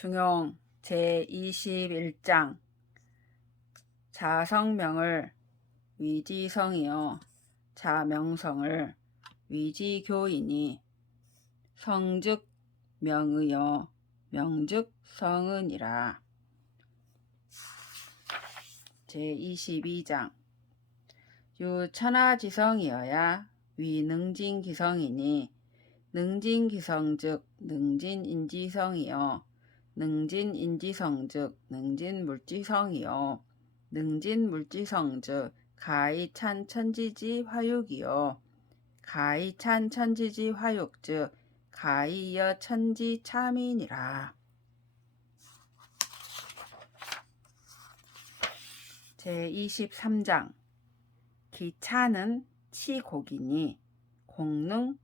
중용 제21장 자성명을 위지성이요. 자명성을 위지교이니 성즉 명의요. 명즉 성은이라. 제22장 유천하지성이어야 위능진기성이니 능진기성 즉 능진인지성이요 능진 인지성 즉 능진 물지성이요. 능진 물지성 즉 가이찬 천지지 화육이요. 가이찬 천지지 화육 즉 가이여 천지 참인이라. 제23장. 기차는 치곡이니 공능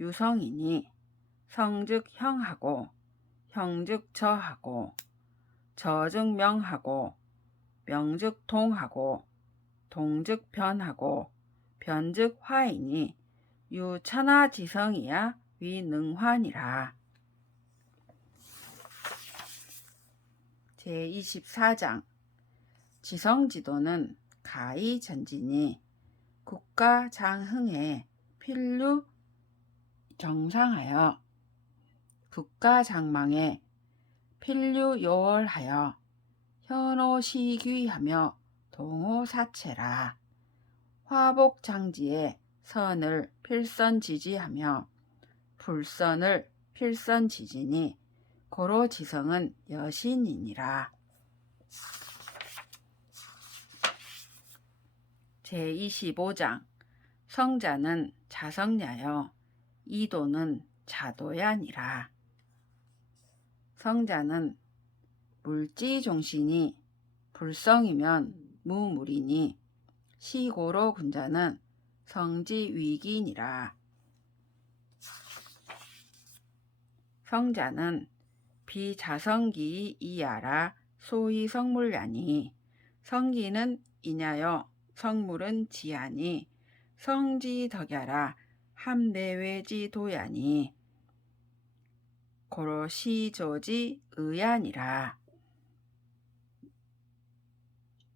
유성이니 성즉 형하고 형즉 저하고 저즉 명하고 명즉 동하고 동즉 변하고 변즉 화이니 유천하지성이야 위능환이라. 제24장 지성지도는 가이 전진이 국가 장흥에 필류 정상하여 국가장망에 필류요월하여 현오시귀하며 동호사체라. 화복장지에 선을 필선지지하며 불선을 필선지지니 고로지성은 여신이니라. 제25장. 성자는 자성냐여 이도는 자도야니라. 성자는 물지종신이 불성이면 무물이니 시고로 군자는 성지위기니라. 성자는 비자성기 이하라 소위 성물야니. 성기는 이냐여 성물은 지하니. 성지덕야라 함내외지 도야니 고로 시조지 의야니라